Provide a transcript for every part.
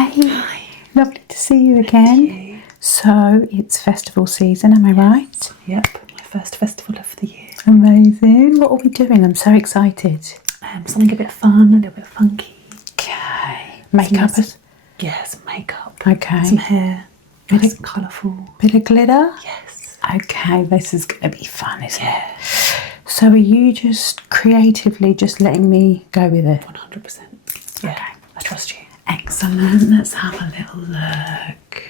Hey, Hi. lovely to see you again. You. So it's festival season, am I right? Yep, my first festival of the year. Amazing. What are we doing? I'm so excited. Something a bit fun, a little bit funky. Okay. Makeup. Yeah, some makeup. Okay. Some hair. Nice and colourful. Bit of glitter. Yes. Okay, this is going to be fun, isn't it? So are you just creatively just letting me go with it? 100%. Yeah, okay. I trust you. Excellent. Let's have a little look.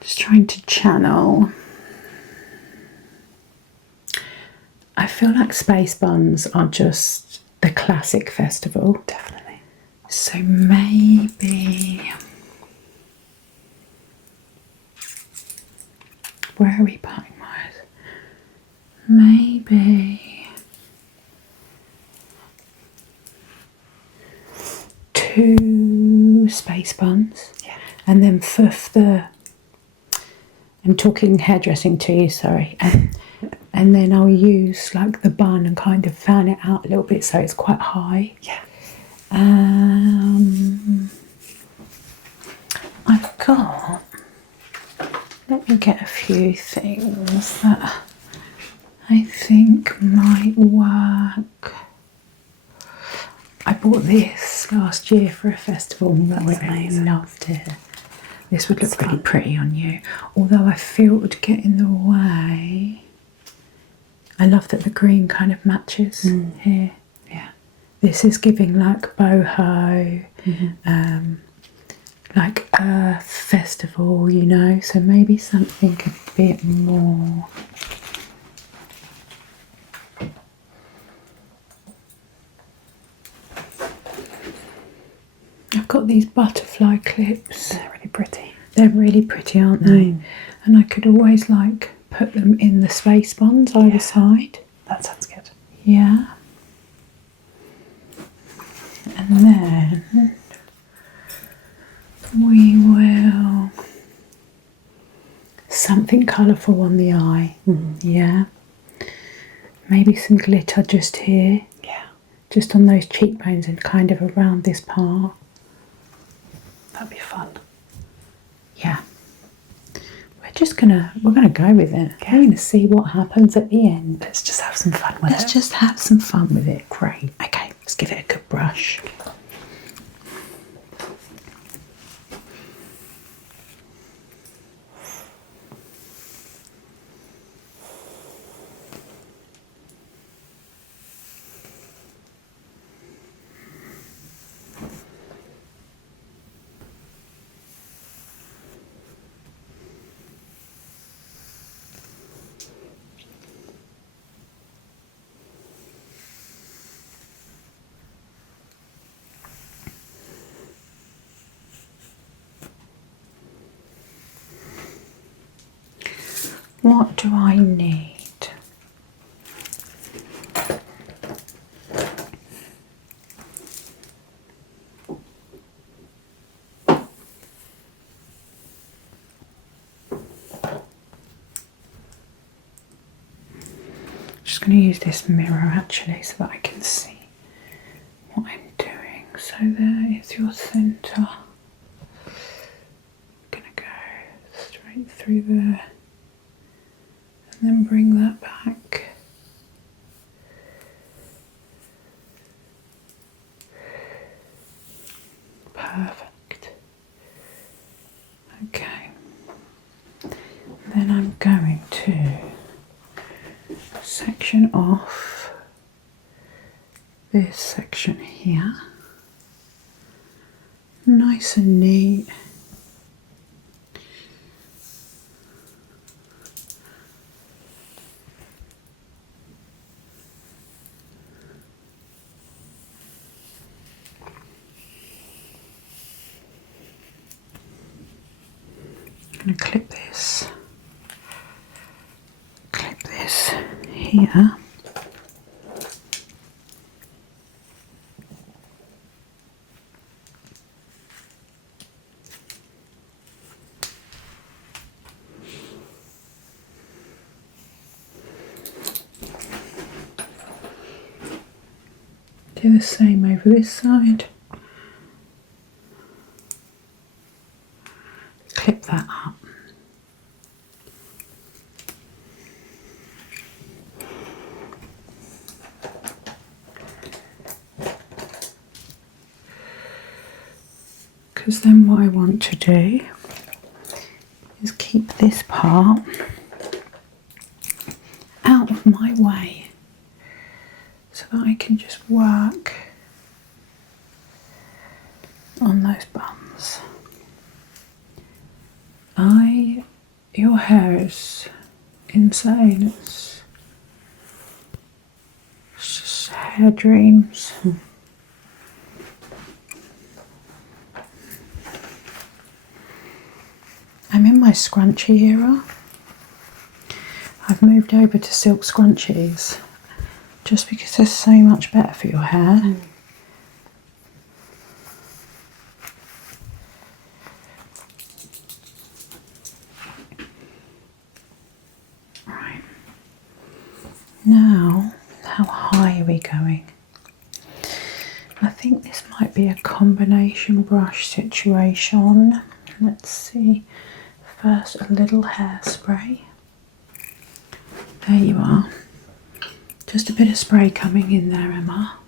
Just trying to channel. I feel like space buns are just the classic festival. Definitely. So maybe... Where are we putting mine? Maybe... 2 space buns. Yeah. And then for the... I'm talking hairdressing to you, sorry. And then I'll use like the bun and kind of fan it out a little bit so it's quite high. Yeah. I've got... Let me get a few things that I think might work. I bought this last year for a festival and I loved it. This would look really pretty on you, although I feel it would get in the way. I love that the green kind of matches here. Yeah. This is giving like boho, like a festival, you know, so maybe something a bit more. I've got these butterfly clips. They're really pretty. They're really pretty, aren't they? And I could always like put them in the space buns either side. That sounds good. Yeah. And then we will something colourful on the eye. Yeah. Maybe some glitter just here. Yeah. Just on those cheekbones and kind of around this part. That'd be fun. Yeah. We're gonna go with it. Okay. We're gonna see what happens at the end. Let's just have some fun with it. Let's just have some fun with it. Great. Okay, let's give it a good brush. What do I need? Just going to use this mirror actually so that I can see what I'm doing. So there is your centre. I'm going to go straight through there and then bring that back. Perfect. Okay. Then I'm going to section off this section here, nice and neat. I'm going to clip this here. Do the same over this side. clip that up. Because then what I want to do is keep this part out of my way so that I can just work on those buns. Your hair is insane. It's just hair dreams. I'm in my scrunchie era. I've moved over to silk scrunchies just because they're so much better for your hair. Right. Now, how high are we going? I think this might be a combination brush situation. Let's see. First, a little hairspray. There you are. Just a bit of spray coming in there, Emma.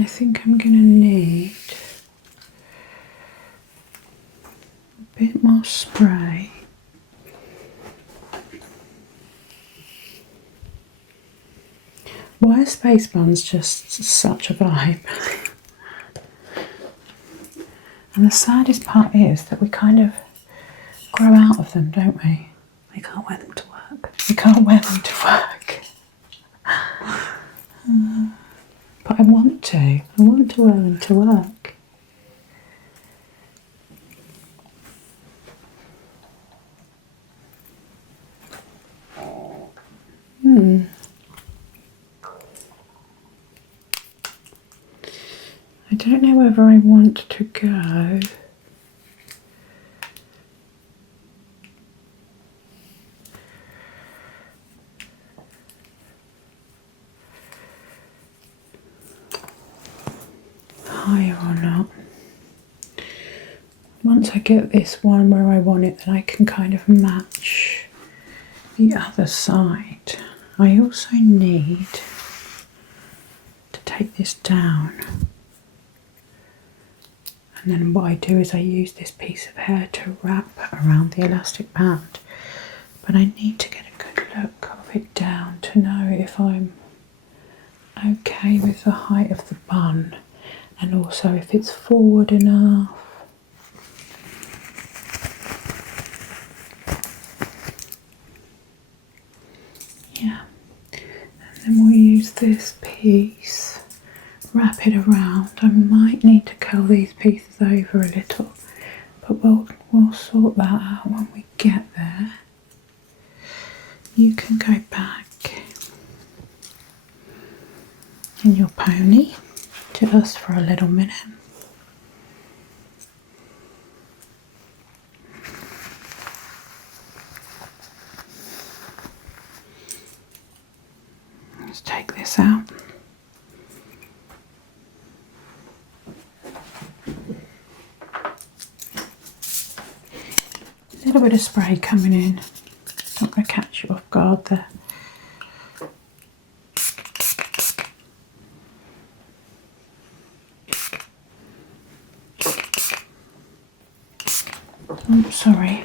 I think I'm going to need a bit more spray. Why are space buns just such a vibe? And the saddest part is that we kind of grow out of them, don't we? We can't wear them to work. We can't wear them to work. But I want to. I want to wear them to work. I don't know whether I want to go higher or not. Once I get this one where I want it, then I can kind of match the other side. I also need to take this down. And then what I do is I use this piece of hair to wrap around the elastic band. But I need to get a good look of it down to know if I'm okay with the height of the bun and also if it's forward enough. Yeah. And then we'll use this piece, wrap it around. I might need to curl these pieces over a little, but we'll sort that out when we get there. You can go back in your pony just for a little minute. Let's take this out. A little bit of spray coming in. Not going to catch you off guard there. Oh, sorry.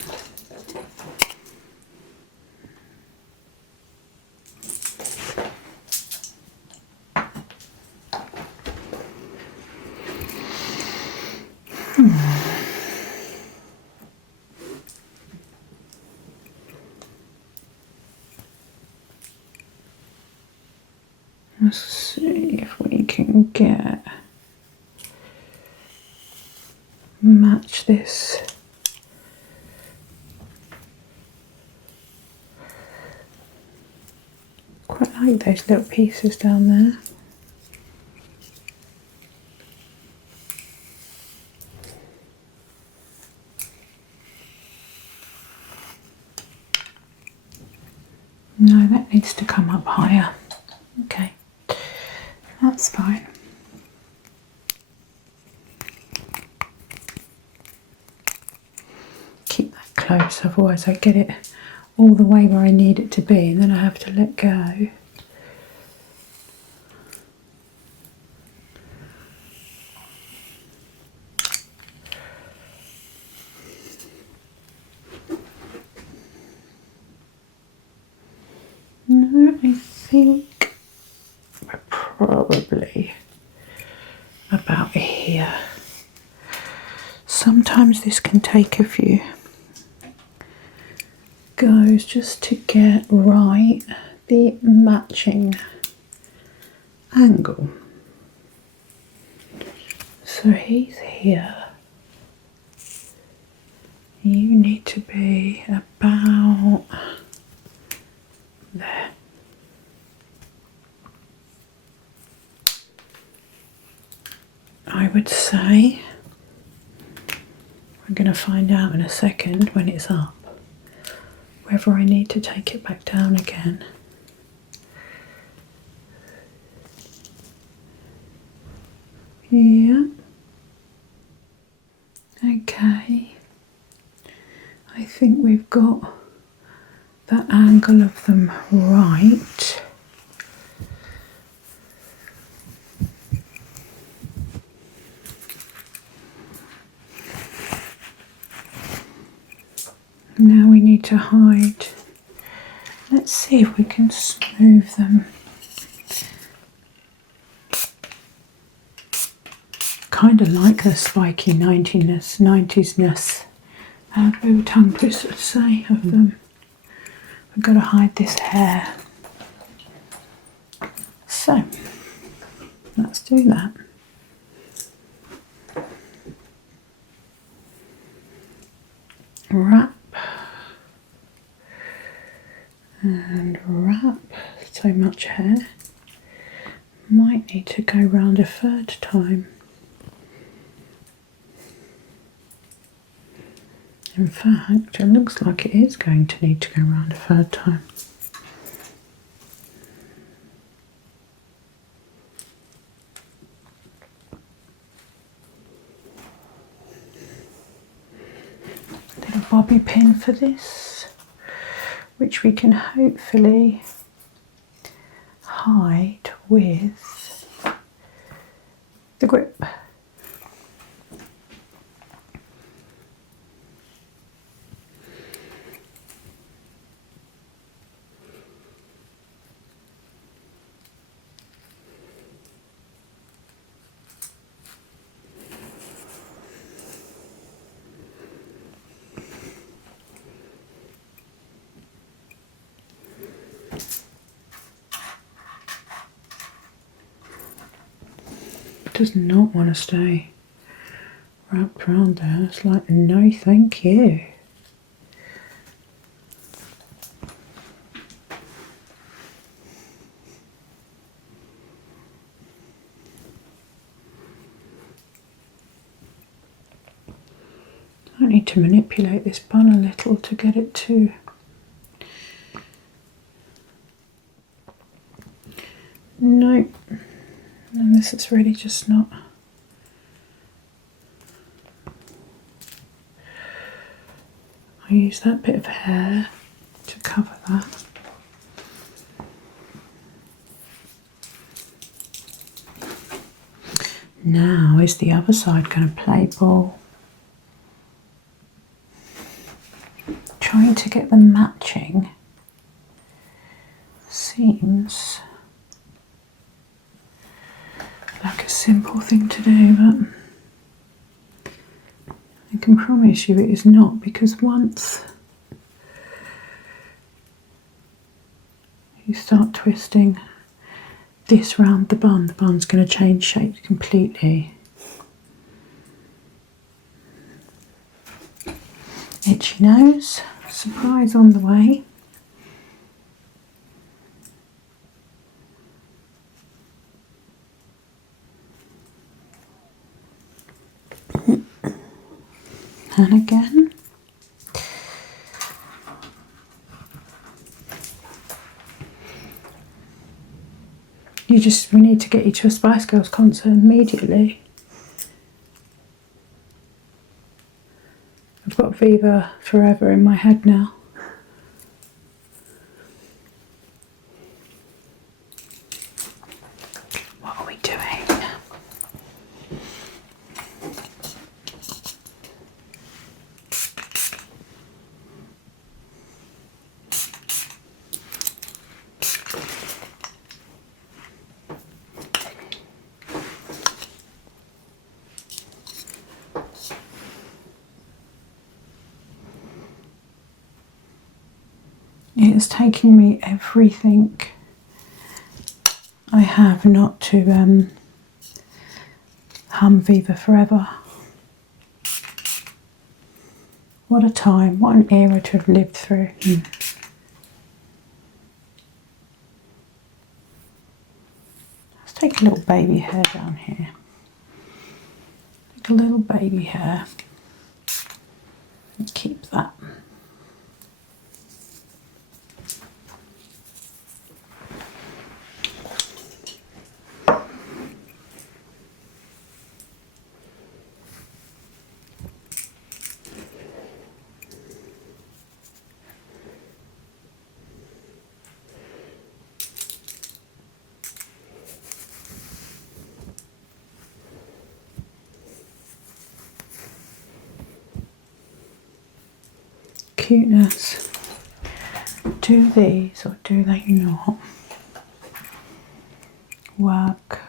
Let's see if we can match this. Quite like those little pieces down there. No, that needs to come up higher. Okay, that's fine. Keep that close, otherwise I get it all the way where I need it to be and then I have to let go. No, I think we're probably about here. Sometimes this can take a few goes just to get right the matching angle. So he's here. You need to be about there. I would say, we're going to find out in a second when it's up, whether I need to take it back down again. Yeah. Okay. I think we've got the angle of them right. Now we need to hide. Let's see if we can smooth them. Kind of like the spiky 90's-ness. Little tongue twister to say of them. We've got to hide this hair. So, let's do that. Wrap. And wrap. So much hair. Might need to go round a third time. In fact, it looks like it is going to need to go round a third time. Little bobby pin for this, which we can hopefully hide with the grip. Does not want to stay wrapped around there. It's like, no thank you. I need to manipulate this bun a little to get it to no. And this is really just not. I use that bit of hair to cover that. Now is the other side going to play ball? Trying to get them matching seems like a simple thing to do, but I can promise you it is not, because once you start twisting this round the bun's going to change shape completely. Itchy nose, surprise on the way. And again. We need to get you to a Spice Girls concert immediately. I've got Viva Forever in my head now. What are we doing? It's taking me everything I have not to hum Viva Forever. What a time, what an era to have lived through. Let's take a little baby hair down here. Take a little baby hair and keep that. Cuteness. Do these or do they not work?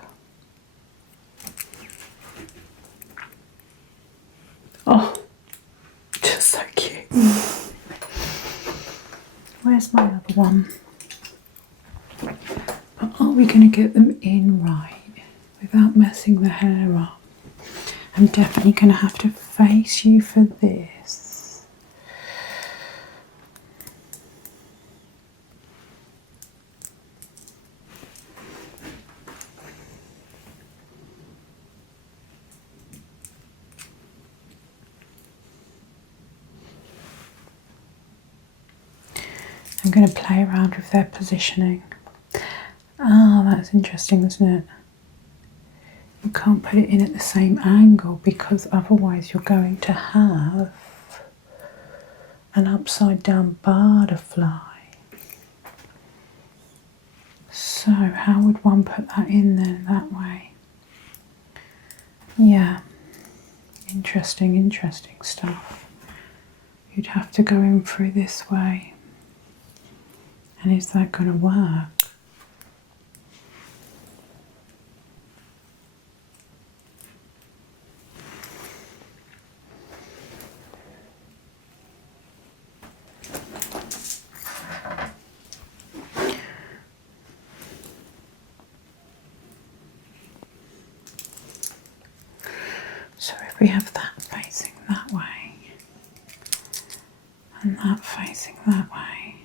Oh, just so cute. Where's my other one? But are we going to get them in right without messing the hair up? I'm definitely going to have to face you for this. I'm going to play around with their positioning. Ah, that's interesting, isn't it? You can't put it in at the same angle because otherwise you're going to have an upside down butterfly. So how would one put that in then that way? Yeah, interesting stuff. You'd have to go in through this way. And is that going to work? So if we have that facing that way and that facing that way,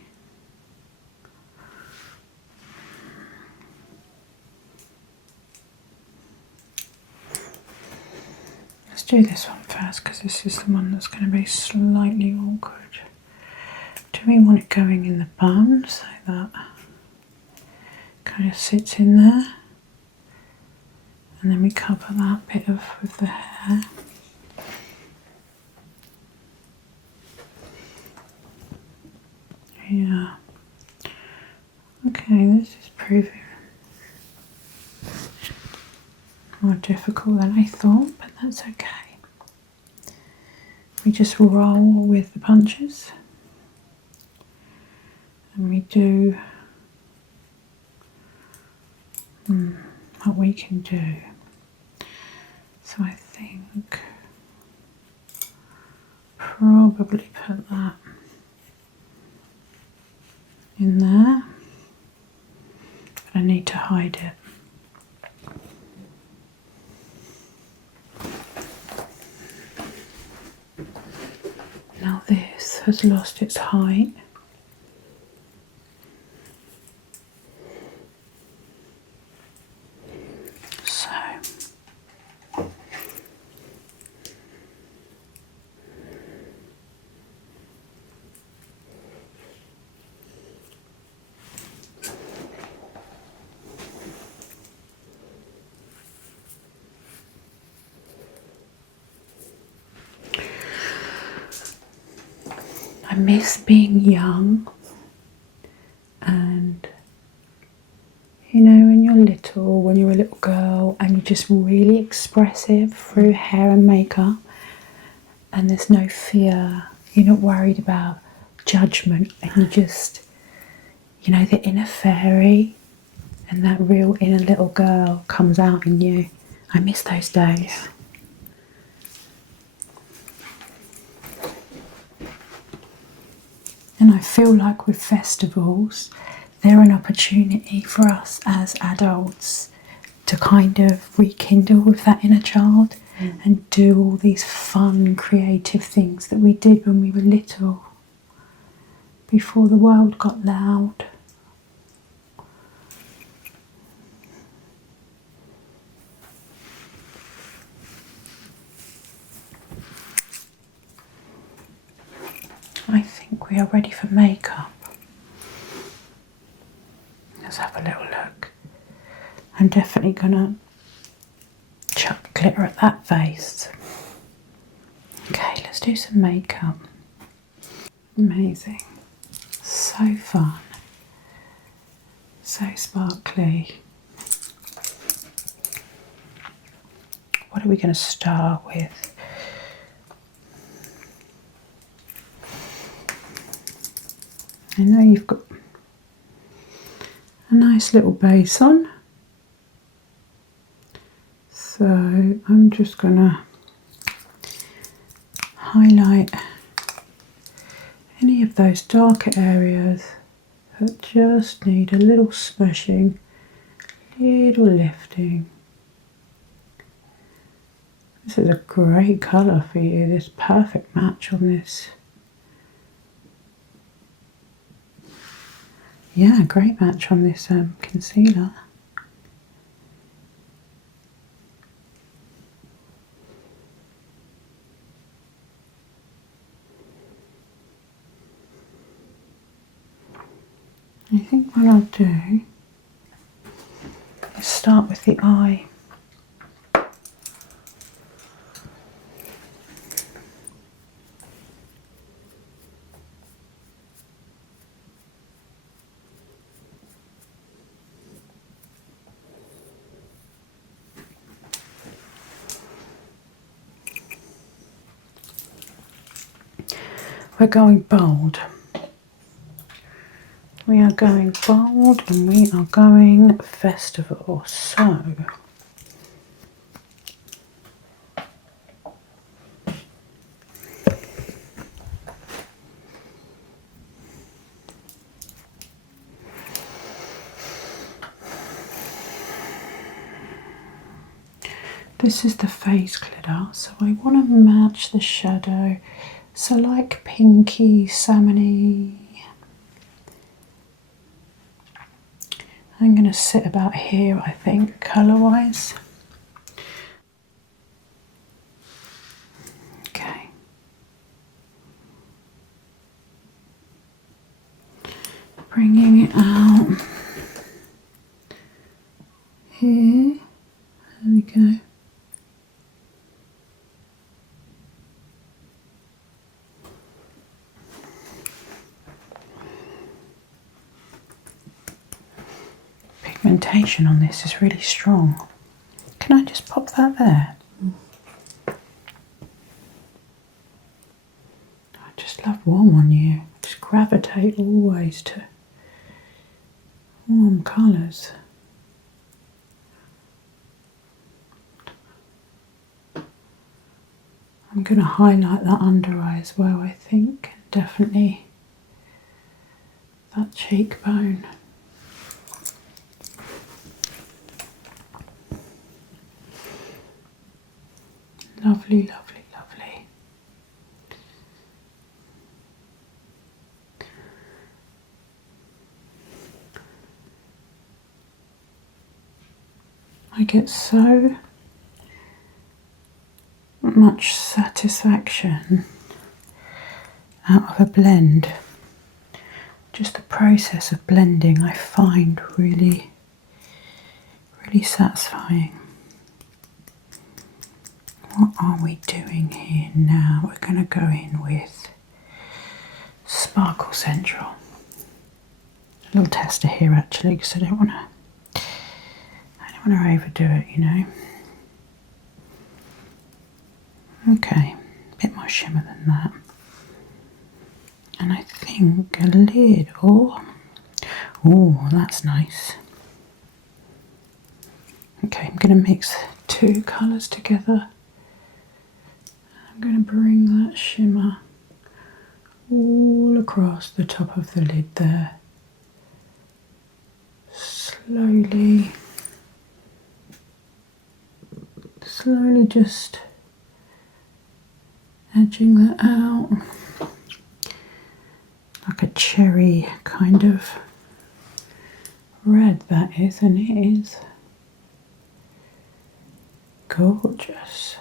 let's do this one first because this is the one that's going to be slightly awkward. Do we want it going in the bun so that kind of sits in there? And then we cover that bit of with the hair. Yeah. Okay, this is proving more difficult than I thought, but that's okay. We just roll with the punches. And we do what we can do. So I think probably put that in there. but I need to hide it. Now this has lost its height. So I miss being young, and you know, when you're little, when you're a little girl and you're just really expressive through hair and makeup, and there's no fear, you're not worried about judgment, and you just, you know, the inner fairy and that real inner little girl comes out in you. I miss those days. And I feel like with festivals, they're an opportunity for us as adults to kind of rekindle with that inner child and do all these fun, creative things that we did when we were little, before the world got loud. I think we are ready for makeup. Let's have a little look. I'm definitely gonna chuck glitter at that face. Okay, let's do some makeup. Amazing. So fun. So sparkly. What are we going to start with? I know you've got a nice little base on, so I'm just going to highlight any of those darker areas that just need a little smashing, little lifting. This is a great colour for you, this perfect match on this. Yeah, great match on this concealer. I think what I'll do is start with the eye. We're going bold. We are going bold and we are going festival. So this is the face glitter, so I want to match the shadow. So like pinky, salmony. I'm going to sit about here, I think, colour-wise. Okay. Bringing it out. Here. There we go. Pigmentation on this is really strong. Can I just pop that there? I just love warm on you. I just gravitate always to warm colours. I'm going to highlight that under eye as well, I think. Definitely that cheekbone. Lovely, lovely, lovely. I get so much satisfaction out of a blend. Just the process of blending I find really, really satisfying. What are we doing here now? We're going to go in with Sparkle Central. A little tester here actually, because I don't want to overdo it, you know. Okay, a bit more shimmer than that. And I think a little, oh, that's nice. Okay, I'm going to mix two colours together. I'm going to bring that shimmer all across the top of the lid there. Slowly just edging that out. Like a cherry kind of red that is, and it is gorgeous.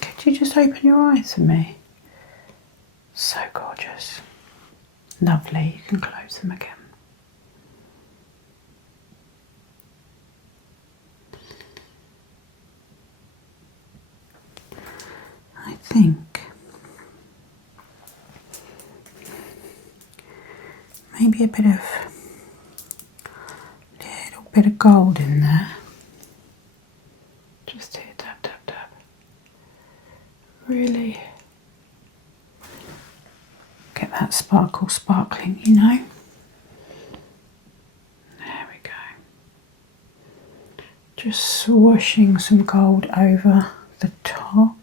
Could you just open your eyes for me? So gorgeous. Lovely, you can close them again. I think maybe a little bit of gold in there. Just here, dab, dab, dab. Really get that sparkle sparkling, you know. There we go. Just swooshing some gold over the top.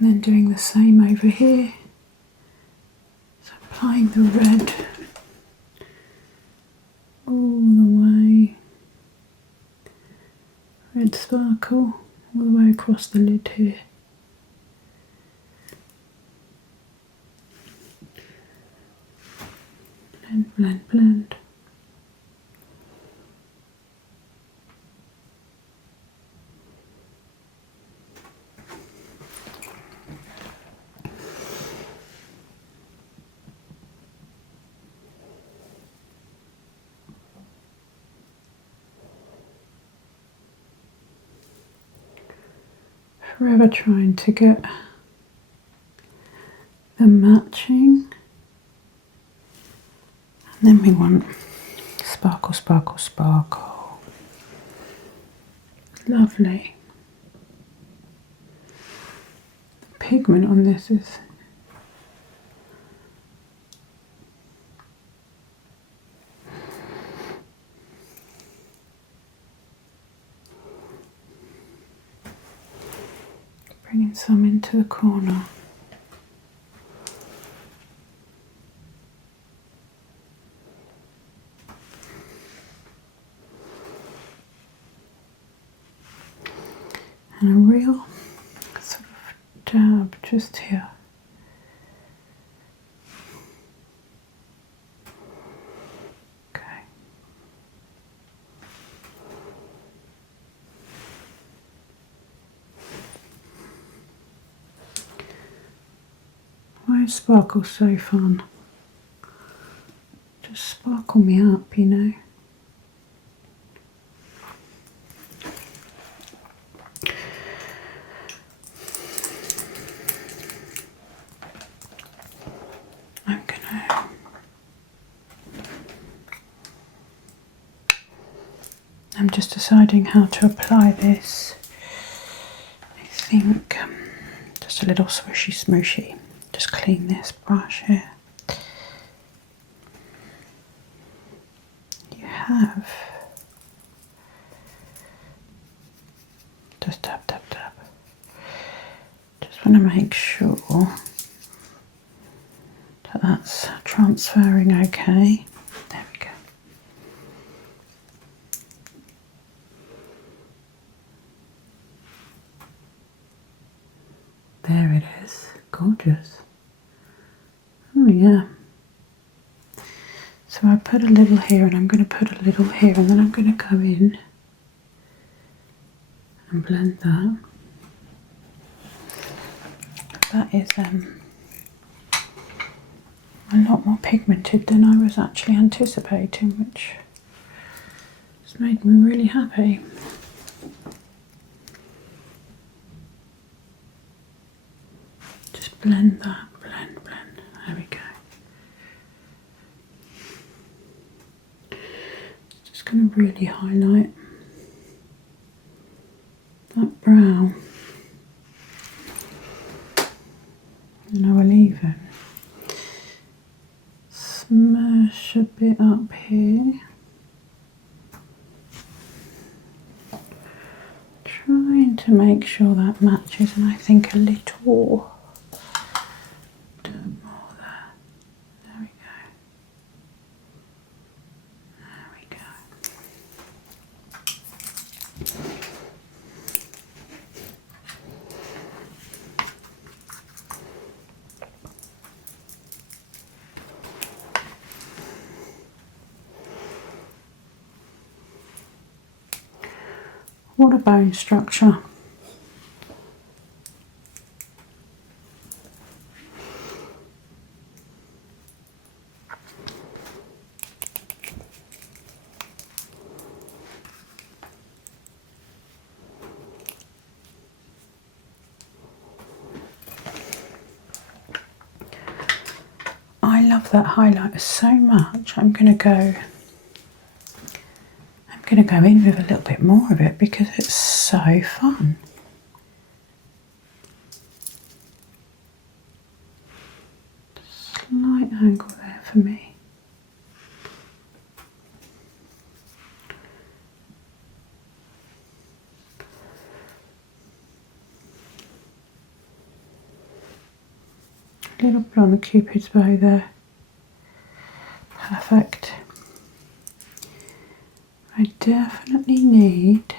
And then doing the same over here. So applying the red all the way. Red sparkle all the way across the lid here. Blend, blend, blend. Forever trying to get the matching, and then we want sparkle, sparkle, sparkle. Lovely. The pigment on this is bringing some into the corner. And a real sort of dab just here. Okay. Why is sparkle so fun? Just sparkle me up, you know. I'm just deciding how to apply this. I think just a little swishy smooshy. Just clean this brush here. You have want to make sure that that's transferring okay. There we go. There it is. Gorgeous. Oh yeah. So I put a little here and I'm going to put a little here and then I'm going to go in and blend that. That is a lot more pigmented than I was actually anticipating, which has made me really happy. Just blend that, blend. There we go. Just going to really highlight that brow. And I will even smash a bit up here. Trying to make sure that matches, and I think a little more there. There we go. There we go. What a bone structure. I love that highlighter so much. I'm going to go in with a little bit more of it because it's so fun. Slight angle there for me. A little bit on the Cupid's bow there. Perfect. I definitely need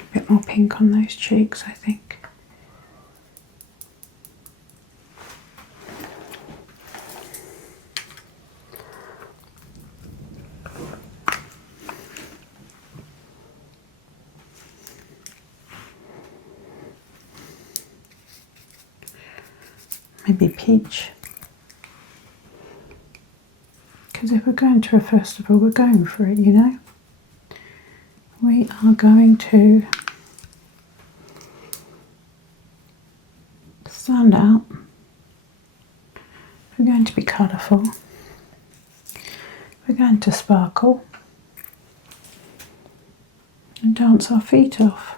a bit more pink on those cheeks, I think. Maybe peach. Because if we're going to a festival, we're going for it, you know. We are going to stand out. We're going to be colourful. We're going to sparkle and dance our feet off.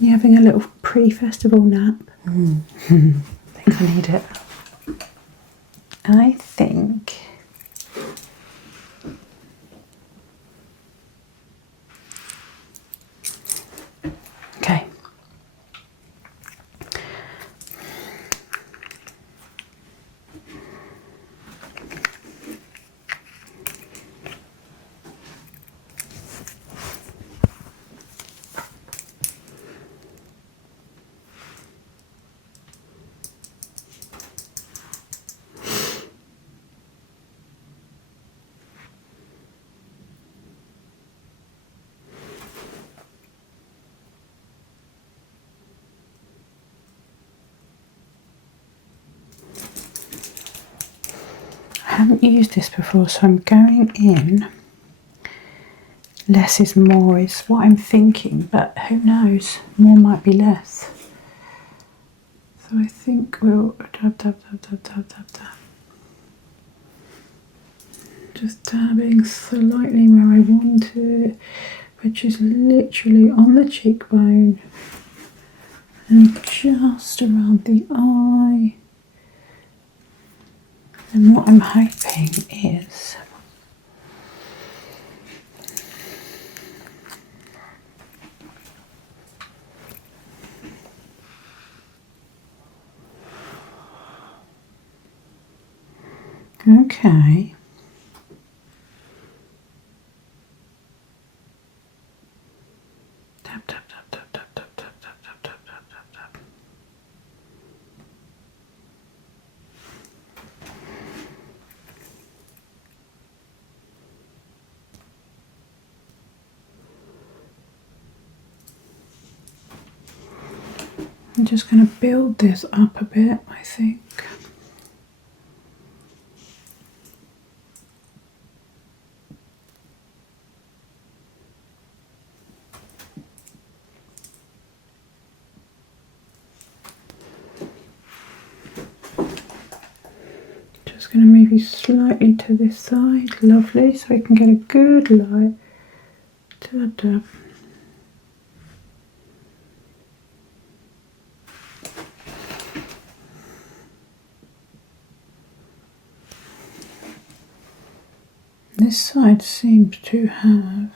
You having a little pre-festival nap? I think I need it. I think okay. haven't used this before, so I'm going in. Less is more is what I'm thinking, but who knows? More might be less. So I think we'll dab, dab, dab, dab, dab, dab, dab. Just dabbing slightly where I want it, which is literally on the cheekbone and just around the eye. And what I'm hoping is okay. Tap, tap, tap, tap, tap, tap, tap, tap, tap, tap, tap, tap, tap. I'm just going to build this up a bit, I think. Just going to move you slightly to this side, lovely, so I can get a good light. Ta-da. This side seems to have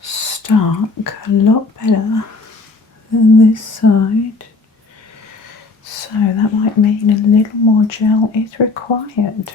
stuck a lot better than this side, so that might mean a little more gel is required.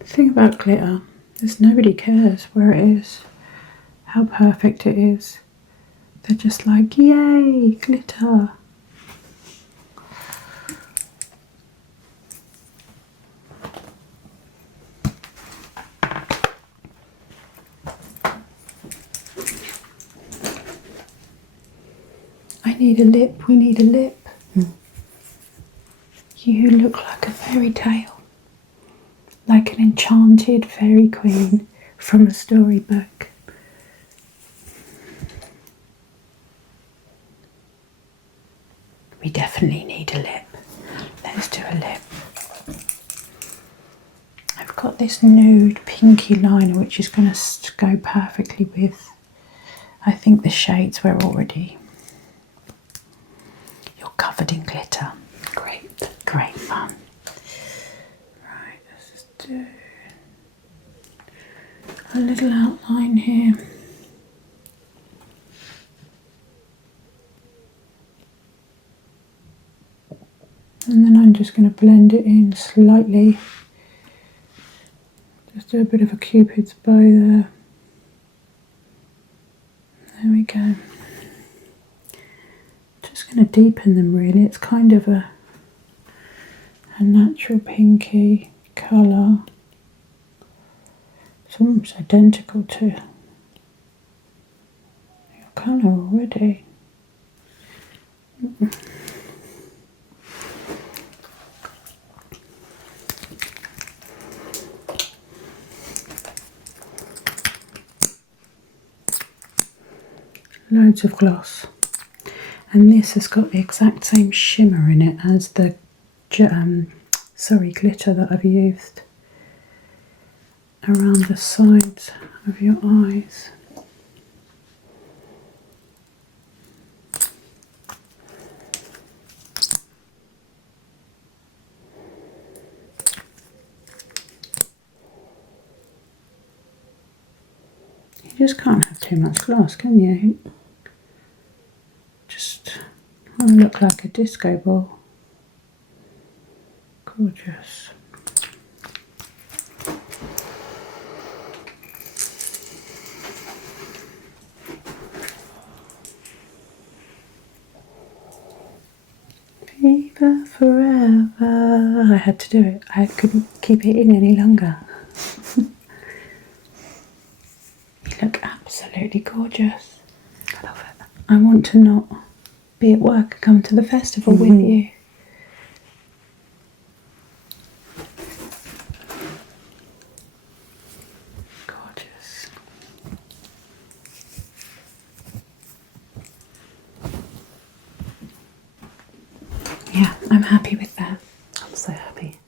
The thing about glitter is nobody cares where it is, how perfect it is. They're just like, yay, glitter. I need a lip, we need a lip. You look like a fairy tale, like an enchanted fairy queen from a storybook. We definitely need a lip. Let's do a lip. I've got this nude pinky liner which is going to go perfectly with, I think, the shades we're already. You're covered in glitter. Great, great fun. Right, let's just do a little outline here. And then I'm just going to blend it in slightly. Just do a bit of a cupid's bow there. There we go. Just going to deepen them really. It's kind of a natural pinky colour. It's almost identical to your colour already. Loads of gloss, and this has got the exact same shimmer in it as the glitter that I've used around the sides of your eyes. You just can't have too much gloss, can you? Just want to look like a disco ball. Gorgeous. Viva forever. I had to do it. I couldn't keep it in any longer. You look absolutely gorgeous. I love it. I want to not be at work and come to the festival with you. Gorgeous. Yeah, I'm happy with that. I'm so happy.